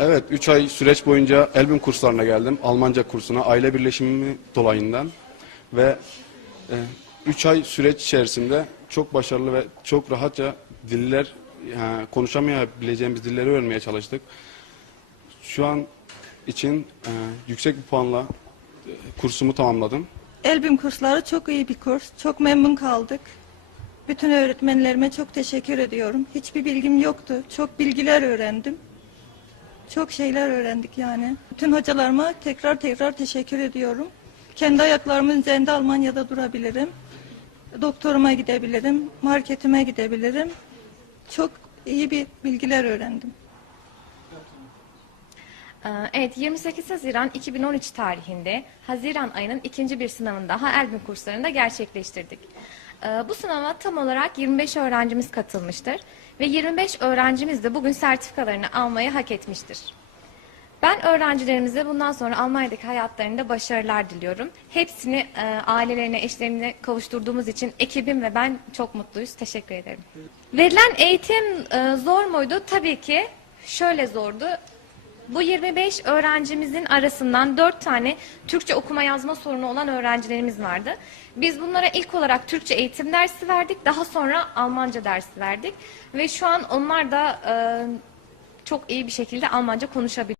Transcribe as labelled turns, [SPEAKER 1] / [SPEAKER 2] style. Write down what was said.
[SPEAKER 1] Evet, 3 ay süreç boyunca Elbim kurslarına geldim. Almanca kursuna, aile birleşimi dolayından. Ve 3 ay süreç içerisinde çok başarılı ve çok rahatça diller, yani konuşamayabileceğimiz dilleri öğrenmeye çalıştık. Şu an için e, yüksek bir puanla e, kursumu tamamladım.
[SPEAKER 2] Elbim kursları çok iyi bir kurs. Çok memnun kaldık. Bütün öğretmenlerime çok teşekkür ediyorum. Hiçbir bilgim yoktu. Çok bilgiler öğrendim. Çok şeyler öğrendik yani. Bütün hocalarıma tekrar tekrar teşekkür ediyorum. Kendi ayaklarımın üzerinde Almanya'da durabilirim. Doktoruma gidebilirim. Marketime gidebilirim. Çok iyi bir bilgiler öğrendim.
[SPEAKER 3] Ee, Evet, 28 Haziran 2013 tarihinde Haziran ayının ikinci bir sınavını daha Elbin kurslarında gerçekleştirdik. Ee, Bu sınava tam olarak 25 öğrencimiz katılmıştır ve 25 öğrencimiz de bugün sertifikalarını almayı hak etmiştir. Ben öğrencilerimize bundan sonra Almanya'daki hayatlarında başarılar diliyorum. Hepsini e, ailelerine, eşlerine kavuşturduğumuz için ekibim ve ben çok mutluyuz. Teşekkür ederim. Verilen eğitim e, zor muydu? Tabii ki şöyle zordu. Bu 25 öğrencimizin arasından 4 tane Türkçe okuma yazma sorunu olan öğrencilerimiz vardı. Biz bunlara ilk olarak Türkçe eğitim dersi verdik, daha sonra Almanca dersi verdik ve şu an onlar da e, çok iyi bir şekilde Almanca konuşabiliyor.